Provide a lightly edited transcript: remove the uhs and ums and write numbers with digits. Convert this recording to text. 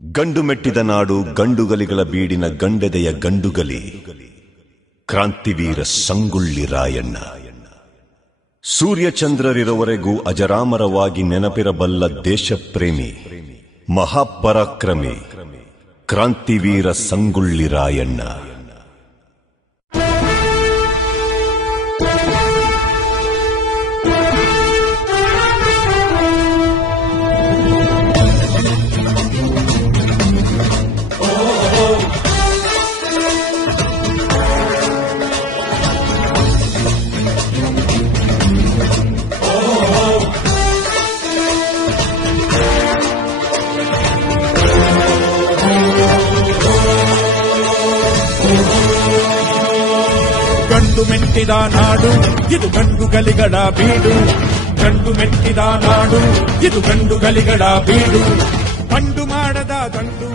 ಗಂಡು ಮೆಟ್ಟಿದ ನಾಡು ಗಂಡುಗಲಿಗಳ ಬೀಡಿನ ಗಂಡೆದೆಯ ಗಂಡುಗಲಿ ಕ್ರಾಂತಿವೀರ ಸಂಗೊಳ್ಳಿ ರಾಯಣ್ಣ. ಸೂರ್ಯಚಂದ್ರರಿರುವವರೆಗೂ ಅಜರಾಮರವಾಗಿ ನೆನಪಿರಬಲ್ಲ ದೇಶಪ್ರೇಮಿ ಮಹಾಪರಾಕ್ರಮಿ ಕ್ರಾಂತಿವೀರ ಸಂಗೊಳ್ಳಿ ರಾಯಣ್ಣ. ಗಂಡು ಮೆಟ್ಟಿದ ನಾಡು ಇದು ಗಂಡುಗಲಿಗಳ ಬೀಡು. ಗಂಡು ಮೆಟ್ಟಿದ ನಾಡು ಇದು ಗಂಡುಗಲಿಗಳ ಬೀಡು. ಗಂಡು ಮಾಡದ ಗಂಡು